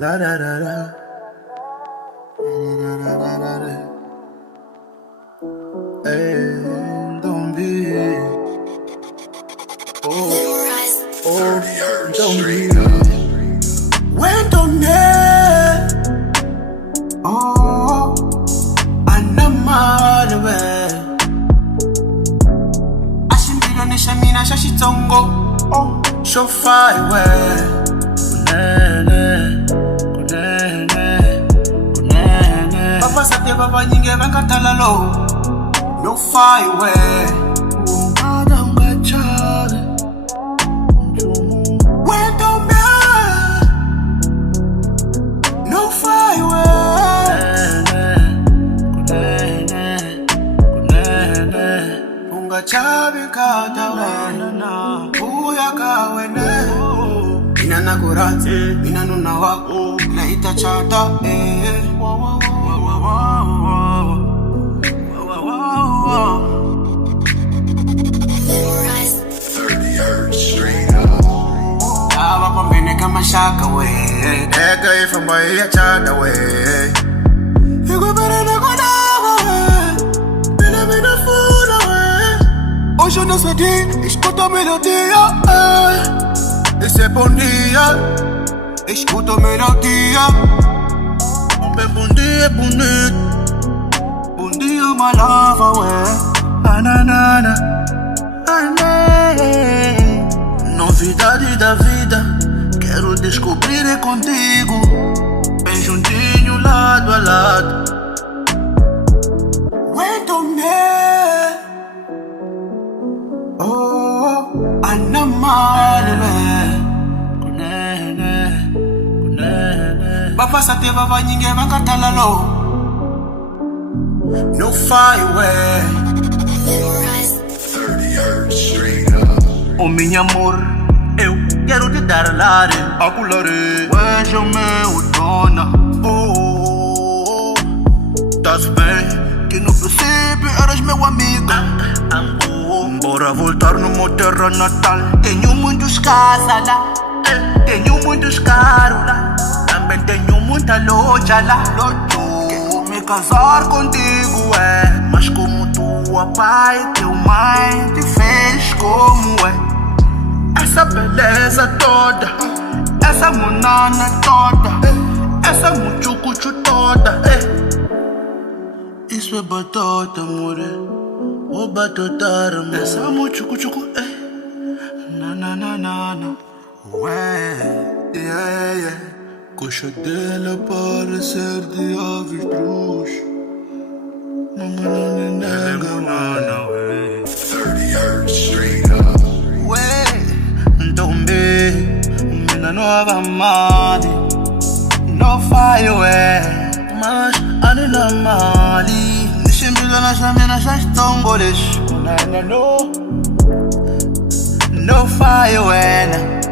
La da da da. La da da da da. Hey, don't be. Oh, don't be. When don't oh, anamalwe. Ashimbilonesha mina shashitongo. Oh, show fire. Papa sate papa nyinge bankatala lo. No fire. Chabi kata wena uya kawene ina nakuranze ina nuna wako na itachata Aba pambene kama shaka we ega ifamba ya chata we Ego bere na kona Mina funa we Hoje eu não sei escuta a melodia Esse é bom dia Escuta a melodia Bom dia é bonito Bom dia my love ué Ananana Novidade da vida Quero descobrir é contigo Bem juntinho lado a lado Baba sate baba nyinge bankatala lo No fire 30th Street up. Oh meu amor, eu quero te dar lare Aculare, hoje é o meu dona Oh, tá bem que no princípio eras meu amigo Bora voltar no meu terra natal Tenho muitos casas lá Tenho muitos carros lá Também tenho muita loja lá Quero me casar contigo, Mas como tua pai, teu mãe te fez como Essa beleza toda Essa monana toda Essa muchucuchu toda Isso é batata, more O batotar, essa muchucuchucu, Na na na na na yeah. Coxa dela parece de avestruz Mamãe não me nega, mano 30th Street up. Então mina nova mali No fire, mas anina mali Nishimbila na shamina shastongolesh No fire,